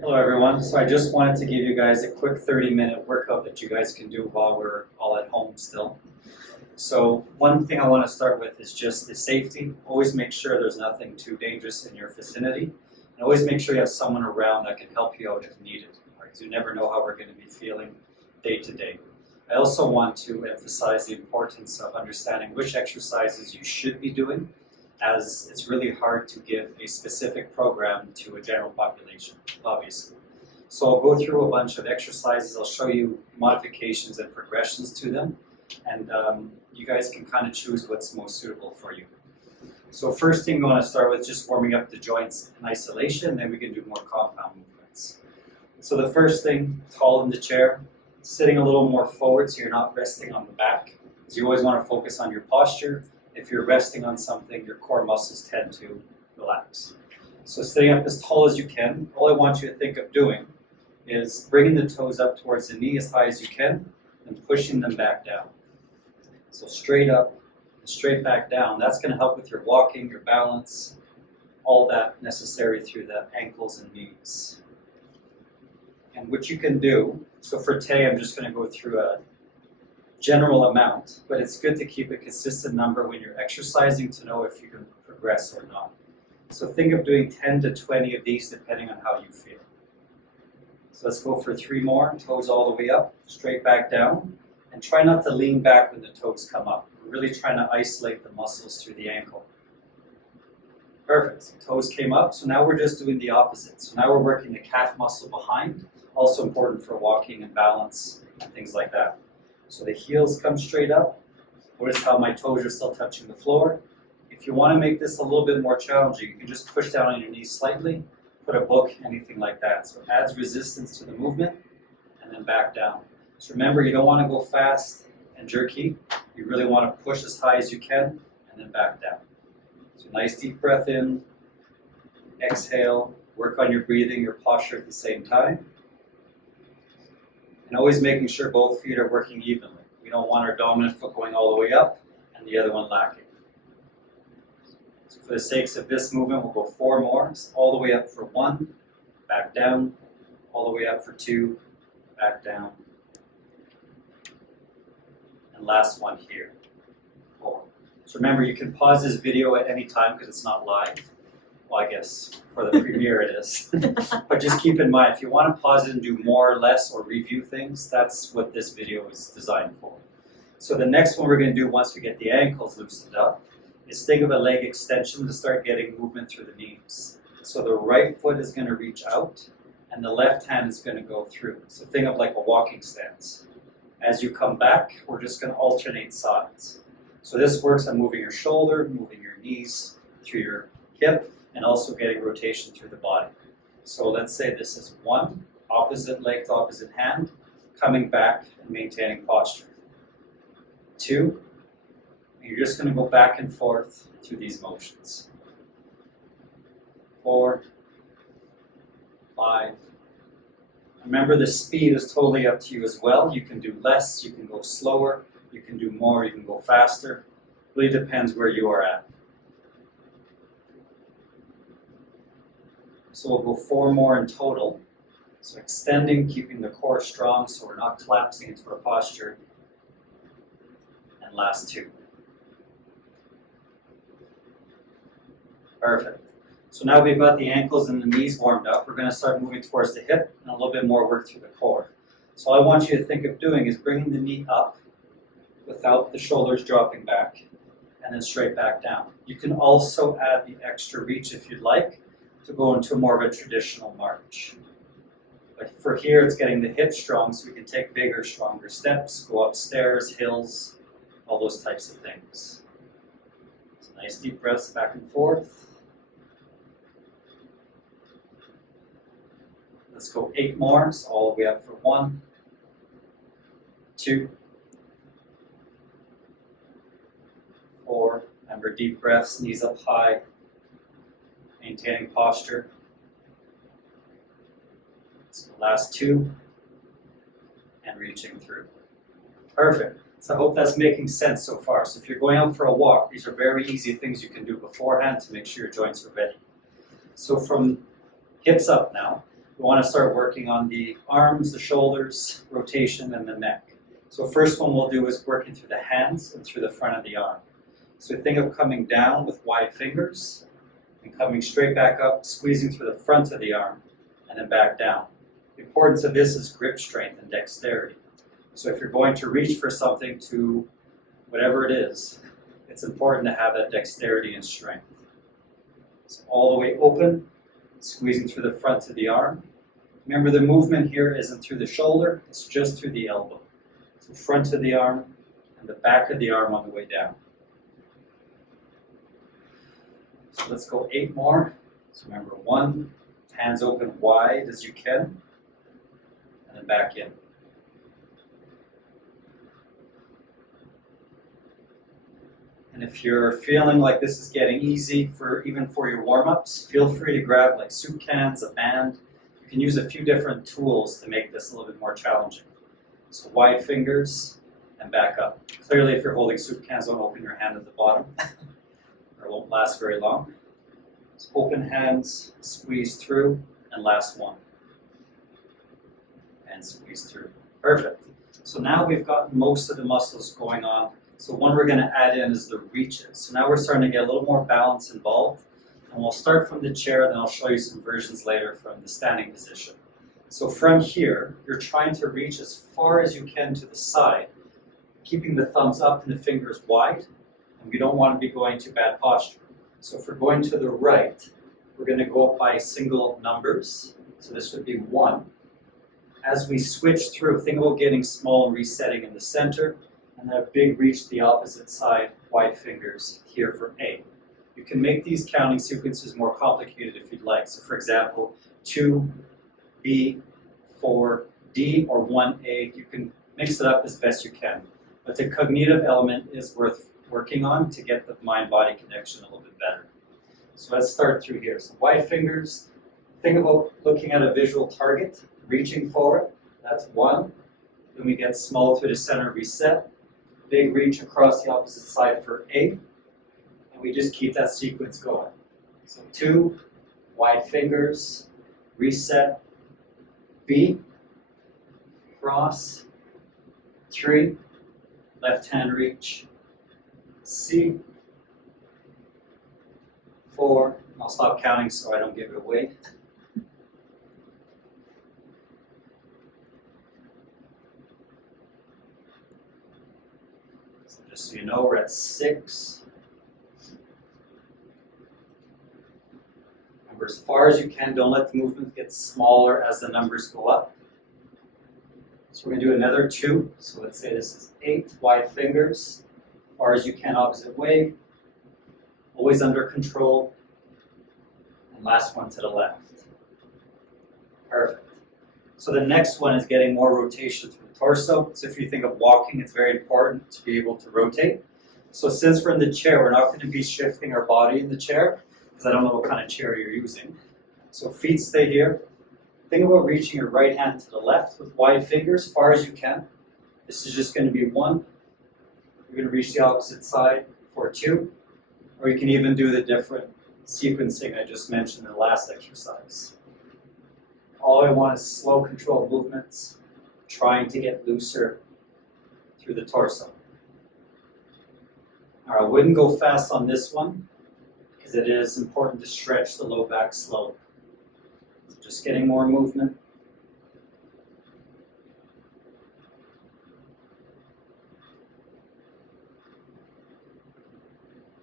Hello everyone. So I just wanted to give you guys a quick 30-minute workout that you guys can do while we're all at home still. So one thing I want to start with is just the safety. Always make sure there's nothing too dangerous in your vicinity. And always make sure you have someone around that can help you out if needed. Because you never know how we're going to be feeling day to day. I also want to emphasize the importance of understanding which exercises you should be doing, as it's really hard to give a specific program to a general population, obviously. So I'll go through a bunch of exercises, I'll show you modifications and progressions to them, and you guys can kind of choose what's most suitable for you. So first thing we want to start with just warming up the joints in isolation, then we can do more compound movements. So the first thing, tall in the chair, sitting a little more forward so you're not resting on the back, because you always want to focus on your posture. If you're resting on something, your core muscles tend to relax. So sitting up as tall as you can, all I want you to think of doing is bringing the toes up towards the knee as high as you can and pushing them back down. So straight up and straight back down. That's going to help with your walking, your balance, all that necessary through the ankles and knees. And what you can do, so for today I'm just going to go through a general amount, but it's good to keep a consistent number when you're exercising to know if you can progress or not. So think of doing 10 to 20 of these depending on how you feel. So let's go for 3 more, toes all the way up, straight back down, and try not to lean back when the toes come up. We're really trying to isolate the muscles through the ankle. Perfect, so toes came up, so now we're just doing the opposite. So now we're working the calf muscle behind, also important for walking and balance and things like that. So the heels come straight up. Notice how my toes are still touching the floor. If you want to make this a little bit more challenging, you can just push down on your knees slightly, put a book, anything like that. So it adds resistance to the movement, and then back down. So remember, you don't want to go fast and jerky. You really want to push as high as you can, and then back down. So nice deep breath in, exhale, work on your breathing, your posture at the same time. And always making sure both feet are working evenly. We don't want our dominant foot going all the way up and the other one lacking. So for the sakes of this movement, we'll go 4 more. So all the way up for 1, back down, all the way up for 2, back down. And last one here, 4. So remember, you can pause this video at any time because it's not live. Well, I guess for the premiere it is. But just keep in mind, if you want to pause it and do more or less or review things, that's what this video is designed for. So the next one we're going to do once we get the ankles loosened up is think of a leg extension to start getting movement through the knees. So the right foot is going to reach out and the left hand is going to go through. So think of like a walking stance. As you come back, we're just going to alternate sides. So this works on moving your shoulder, moving your knees through your hip, and also getting rotation through the body. So let's say this is 1, opposite leg to opposite hand, coming back and maintaining posture. 2, and you're just going to go back and forth through these motions. 4, 5. Remember, the speed is totally up to you as well. You can do less, you can go slower, you can do more, you can go faster. It really depends where you are at. So we'll go 4 more in total. So extending, keeping the core strong so we're not collapsing into our posture. And last 2. Perfect. So now we've got the ankles and the knees warmed up. We're going to start moving towards the hip and a little bit more work through the core. So all I want you to think of doing is bringing the knee up without the shoulders dropping back and then straight back down. You can also add the extra reach if you'd like, to go into more of a traditional march. But for here, it's getting the hips strong so we can take bigger, stronger steps, go upstairs, hills, all those types of things. So nice deep breaths back and forth. Let's go 8 more, so all the way up for 1, 2, 4. Remember, deep breaths, knees up high. Maintaining posture. So last 2, and reaching through. Perfect. So I hope that's making sense so far. So if you're going out for a walk, these are very easy things you can do beforehand to make sure your joints are ready. So from hips up now, we want to start working on the arms, the shoulders, rotation, and the neck. So first one we'll do is working through the hands and through the front of the arm. So think of coming down with wide fingers and coming straight back up, squeezing through the front of the arm and then back down. The importance of this is grip strength and dexterity. So if you're going to reach for something to whatever it is, it's important to have that dexterity and strength. So all the way open, squeezing through the front of the arm. Remember, the movement here isn't through the shoulder, it's just through the elbow. So front of the arm and the back of the arm on the way down. So let's go 8 more. So remember, 1, hands open wide as you can, and then back in. And if you're feeling like this is getting easy even for your warm-ups, feel free to grab like soup cans, a band. You can use a few different tools to make this a little bit more challenging. So wide fingers and back up. Clearly, if you're holding soup cans, don't open your hand at the bottom or it won't last very long. So open hands, squeeze through, and last one. And squeeze through. Perfect. So now we've got most of the muscles going on. So one we're going to add in is the reaches. So now we're starting to get a little more balance involved. And we'll start from the chair, then I'll show you some versions later from the standing position. So from here, you're trying to reach as far as you can to the side, keeping the thumbs up and the fingers wide, and we don't want to be going to bad posture. So if we're going to the right, we're going to go up by single numbers. So this would be 1. As we switch through, think about getting small and resetting in the center, and then a big reach to the opposite side, wide fingers here for A. You can make these counting sequences more complicated if you'd like. So for example, 2, B, 4, D, or 1A. You can mix it up as best you can. But the cognitive element is worth working on to get the mind-body connection a little bit better. So let's start through here. So wide fingers. Think about looking at a visual target, reaching forward. That's 1. Then we get small through the center, reset. Big reach across the opposite side for A. And we just keep that sequence going. So 2, wide fingers, reset. B, cross. 3, left hand reach. C, 4, I'll stop counting so I don't give it away. So just so you know, we're at 6. Remember, as far as you can, don't let the movement get smaller as the numbers go up. So we're going to do another 2. So let's say this is 8, wide fingers, as far as you can, opposite way, always under control, and last one to the left. Perfect. So the next one is getting more rotation through the torso. So if you think of walking, it's very important to be able to rotate. So since we're in the chair, we're not going to be shifting our body in the chair, because I don't know what kind of chair you're using. So feet stay here. Think about reaching your right hand to the left with wide fingers as far as you can. This is just going to be 1. You're going to reach the opposite side for 2. Or you can even do the different sequencing I just mentioned in the last exercise. All I want is slow, controlled movements, trying to get looser through the torso. All right, I wouldn't go fast on this one, because it is important to stretch the low back slowly. Just getting more movement.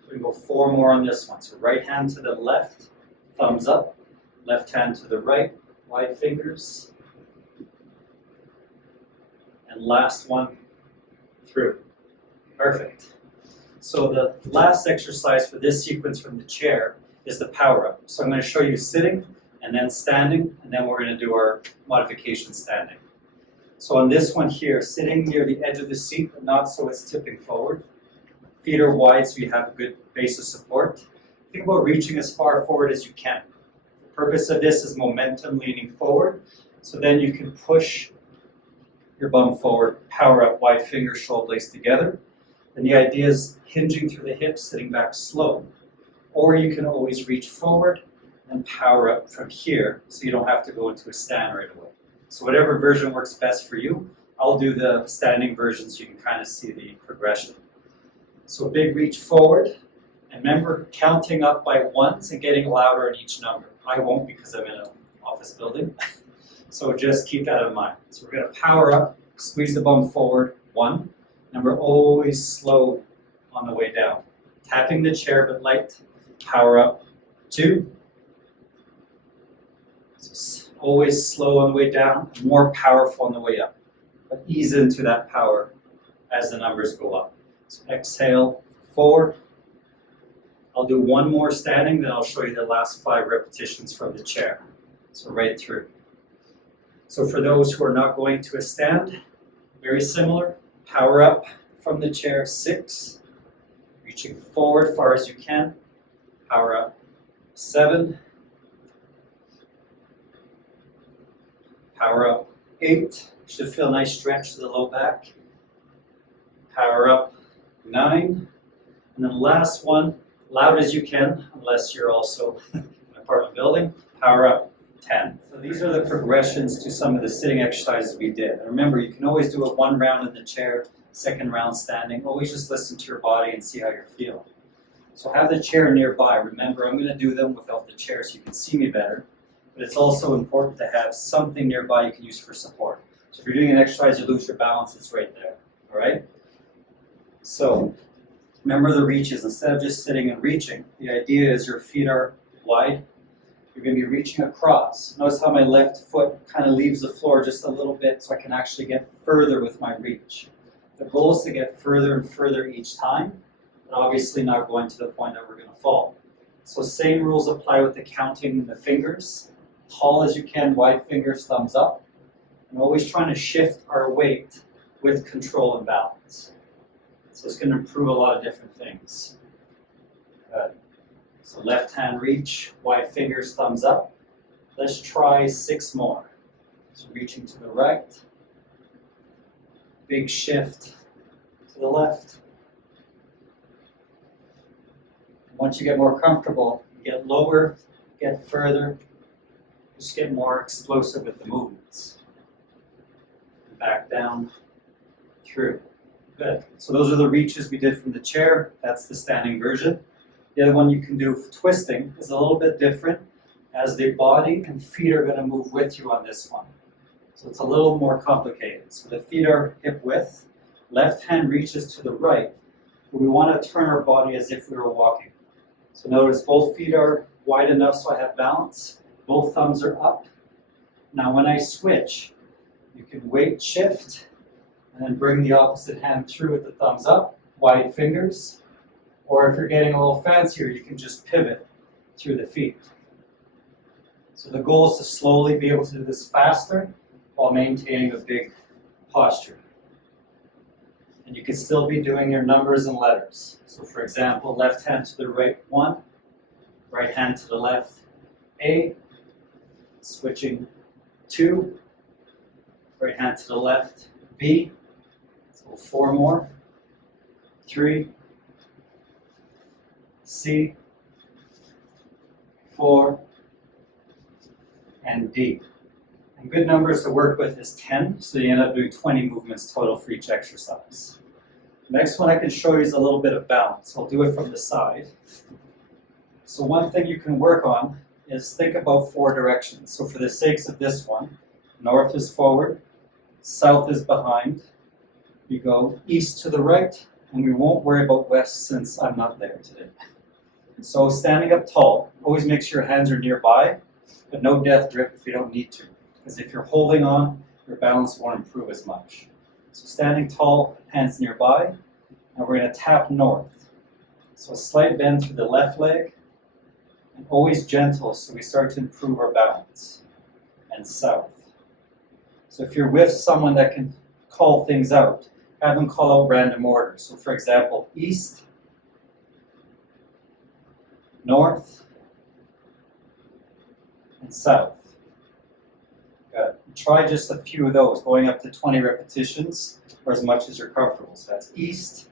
We go 4 more on this one. So right hand to the left, thumbs up. Left hand to the right, wide fingers. And last one, through. Perfect. So the last exercise for this sequence from the chair is the power up. So I'm going to show you sitting, and then standing, and then we're going to do our modification standing. So on this one here, sitting near the edge of the seat, but not so it's tipping forward. Feet are wide so you have a good base of support. Think about reaching as far forward as you can. The purpose of this is momentum leaning forward, so then you can push your bum forward, power up, wide fingers, shoulder blades together. And the idea is hinging through the hips, sitting back slow. Or you can always reach forward, and power up from here so you don't have to go into a stand right away. So whatever version works best for you, I'll do the standing version so you can kind of see the progression. So a big reach forward, and remember counting up by ones and getting louder in each number. I won't because I'm in an office building, so just keep that in mind. So we're going to power up, squeeze the bum forward, 1, and we're always slow on the way down. Tapping the chair but light, power up, 2. So always slow on the way down, more powerful on the way up. But ease into that power as the numbers go up. So exhale, forward. I'll do one more standing, then I'll show you the last 5 repetitions from the chair. So right through. So for those who are not going to a stand, very similar. Power up from the chair, 6. Reaching forward far as you can. Power up, 7. Power up, 8. Should feel a nice stretch to the low back. Power up, 9. And then last one, loud as you can, unless you're also in an apartment building. Power up, 10. So these are the progressions to some of the sitting exercises we did. And remember, you can always do it 1 round in the chair, 2nd round standing. Always just listen to your body and see how you're feeling. So have the chair nearby. Remember, I'm going to do them without the chair so you can see me better. But it's also important to have something nearby you can use for support. So if you're doing an exercise, you lose your balance, it's right there. All right? So remember the reaches. Instead of just sitting and reaching, the idea is your feet are wide. You're going to be reaching across. Notice how my left foot kind of leaves the floor just a little bit so I can actually get further with my reach. The goal is to get further and further each time, but obviously not going to the point that we're going to fall. So same rules apply with the counting the fingers. Tall as you can, wide fingers, thumbs up. And always trying to shift our weight with control and balance. So it's going to improve a lot of different things. Good. So left hand reach, wide fingers, thumbs up. Let's try 6 more. So reaching to the right. Big shift to the left. Once you get more comfortable, get lower, get further, just get more explosive with the movements. Back down, through. Good. So those are the reaches we did from the chair. That's the standing version. The other one you can do for twisting is a little bit different, as the body and feet are going to move with you on this one. So it's a little more complicated. So the feet are hip width, left hand reaches to the right, but we want to turn our body as if we were walking. So notice both feet are wide enough so I have balance, both thumbs are up. Now when I switch, you can weight shift and then bring the opposite hand through with the thumbs up, wide fingers, or if you're getting a little fancier, you can just pivot through the feet. So the goal is to slowly be able to do this faster while maintaining a big posture. And you can still be doing your numbers and letters. So for example, left hand to the right, 1, right hand to the left, A, switching 2, right hand to the left, B, so 4 more, 3, C, 4, and D. And good numbers to work with is 10, so you end up doing 20 movements total for each exercise. The next one I can show you is a little bit of balance. I'll do it from the side. So one thing you can work on is think about 4 directions. So for the sakes of this one, north is forward, south is behind. We go east to the right, and we won't worry about west since I'm not there today. So standing up tall, always make sure your hands are nearby, but no death grip if you don't need to. Because if you're holding on, your balance won't improve as much. So standing tall, hands nearby, and we're going to tap north. So a slight bend through the left leg, and always gentle so we start to improve our balance. And south. So if you're with someone that can call things out, have them call out random order. So for example, east, north, and south. Good. Try just a few of those, going up to 20 repetitions, or as much as you're comfortable. So that's east,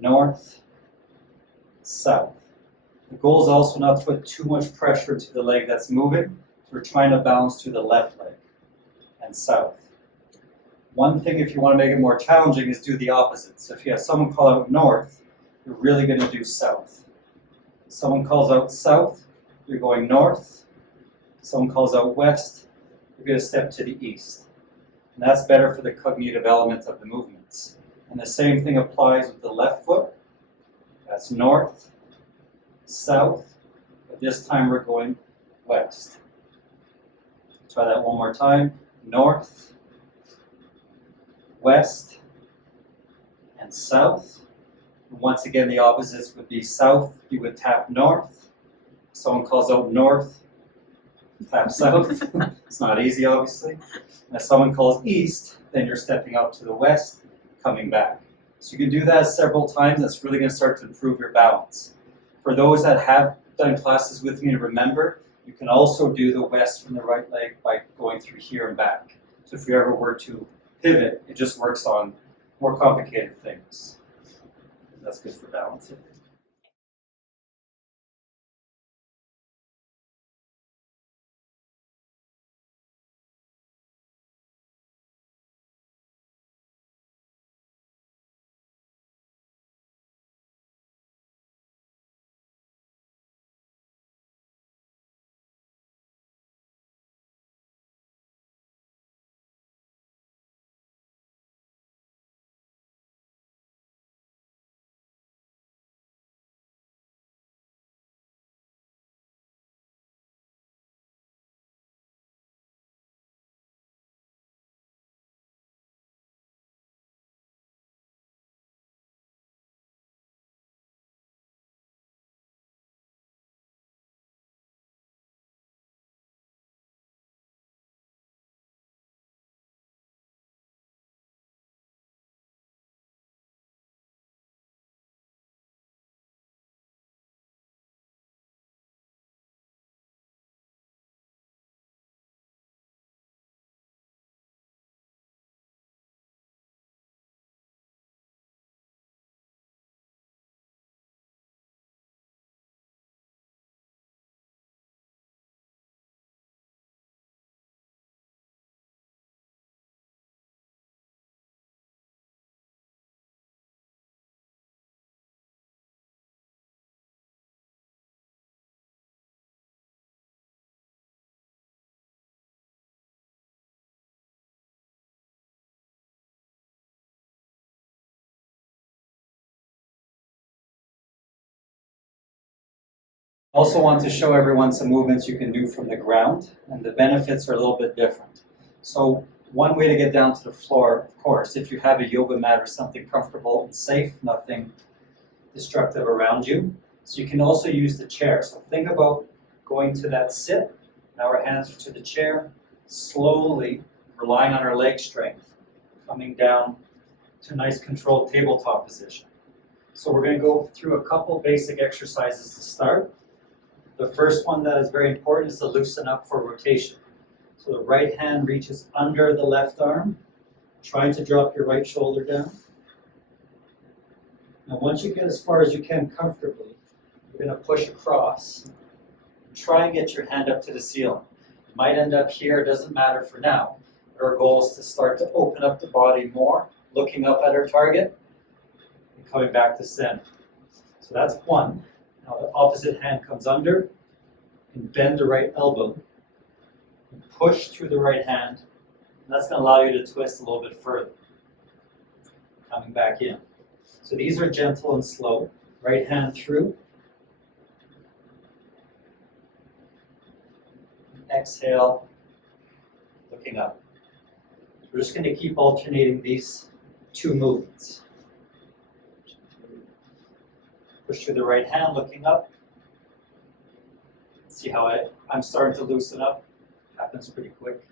north, south. The goal is also not to put too much pressure to the leg that's moving. So we're trying to balance to the left leg and south. One thing, if you want to make it more challenging, is do the opposite. So if you have someone call out north, you're really going to do south. If someone calls out south, you're going north. If someone calls out west, you're going to step to the east. And that's better for the cognitive element of the movements. And the same thing applies with the left foot. That's north, south, but this time we're going west. Try that one more time. North, west, and south. And once again, the opposites would be south, you would tap north. If someone calls out north, tap south. It's not easy, obviously. And if someone calls east, then you're stepping out to the west, coming back. So you can do that several times. That's really going to start to improve your balance. For those that have done classes with me to remember, you can also do the west from the right leg by going through here and back. So if you ever were to pivot, it just works on more complicated things. That's good for balance. Also want to show everyone some movements you can do from the ground, and the benefits are a little bit different. So one way to get down to the floor, of course, if you have a yoga mat or something comfortable and safe, nothing destructive around you. So you can also use the chair. So think about going to that sit. Now our hands are to the chair, slowly relying on our leg strength, coming down to a nice controlled tabletop position. So we're going to go through a couple basic exercises to start. The first one that is very important is to loosen up for rotation. So the right hand reaches under the left arm, trying to drop your right shoulder down. Now once you get as far as you can comfortably, you're going to push across. Try and get your hand up to the ceiling. It might end up here, it doesn't matter for now. But our goal is to start to open up the body more, looking up at our target, and coming back to center. So that's one. Now the opposite hand comes under, and bend the right elbow, and push through the right hand, and that's going to allow you to twist a little bit further. Coming back in. So these are gentle and slow. Right hand through. Exhale, looking up. So we're just going to keep alternating these two movements. Push through the right hand, looking up. See how I'm starting to loosen up? Happens pretty quick.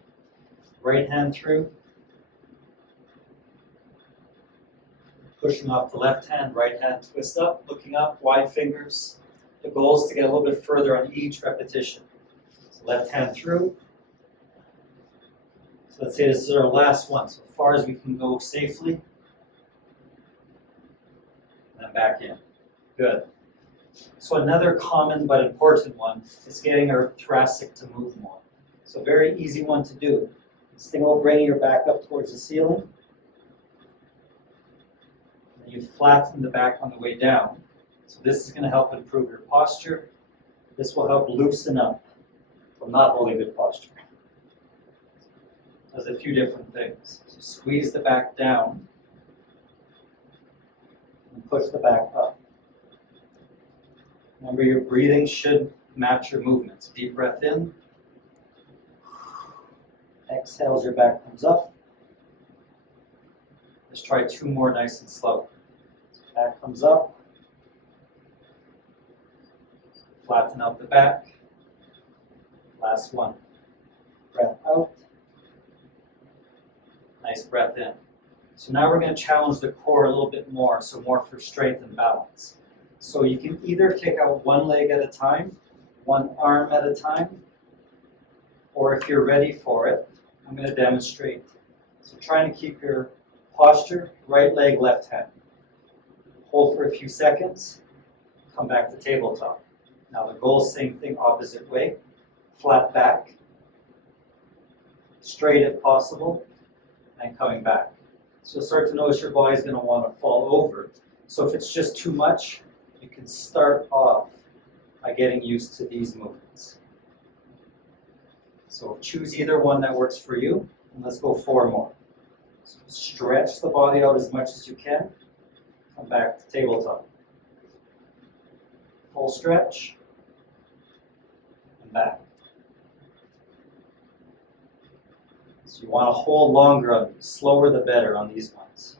Right hand through. Pushing off the left hand, right hand twist up, looking up, wide fingers. The goal is to get a little bit further on each repetition. So left hand through. So let's say this is our last one, so far as we can go safely. And then back in. Good. So another common but important one is getting our thoracic to move more. So a very easy one to do. Just think about bringing your back up towards the ceiling. And you flatten the back on the way down. So this is going to help improve your posture. This will help loosen up from not holding good posture. Does a few different things. So squeeze the back down and push the back up. Remember, your breathing should match your movements. Deep breath in. Exhale as your back comes up. Let's try 2 more nice and slow. Back comes up. Flatten out the back. Last one. Breath out. Nice breath in. So now we're going to challenge the core a little bit more, so more for strength and balance. So you can either kick out one leg at a time, one arm at a time, or if you're ready for it, I'm going to demonstrate. So trying to keep your posture, right leg, left hand. Hold for a few seconds, come back to tabletop. Now the goal is same thing, opposite way. Flat back, straight if possible, and coming back. So start to notice your body's going to want to fall over. So if it's just too much, you can start off by getting used to these movements. So choose either one that works for you, and let's go 4 more. So stretch the body out as much as you can. Come back to tabletop. Full stretch, and back. So you want to hold longer on these. Slower the better on these ones.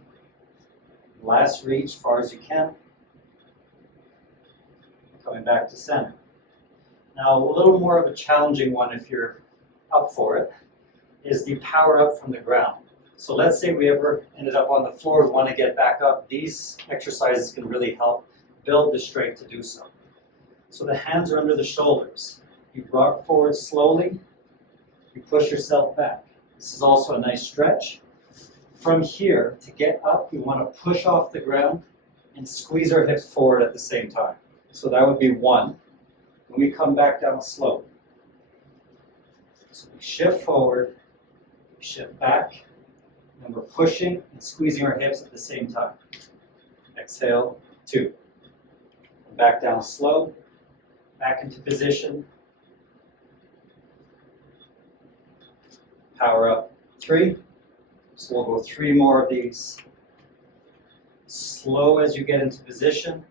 Last reach, far as you can. Coming back to center. Now, a little more of a challenging one, if you're up for it, is the power up from the ground. So let's say we ever ended up on the floor and want to get back up. These exercises can really help build the strength to do so. So the hands are under the shoulders. You rock forward slowly. You push yourself back. This is also a nice stretch. From here, to get up, we want to push off the ground and squeeze our hips forward at the same time. So that would be 1. When we come back down slow. So we shift forward, we shift back, and we're pushing and squeezing our hips at the same time. Exhale, 2. And back down slow, back into position. Power up, 3. So we'll go 3 more of these. Slow as you get into position,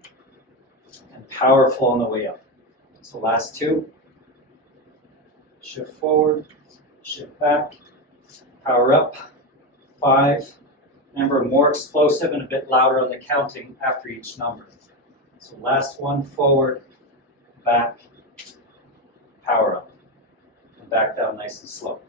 and powerful on the way up. So last 2. Shift forward, shift back, power up, 5. Remember, more explosive and a bit louder on the counting after each number. So last one, forward, back, power up, and back down nice and slow.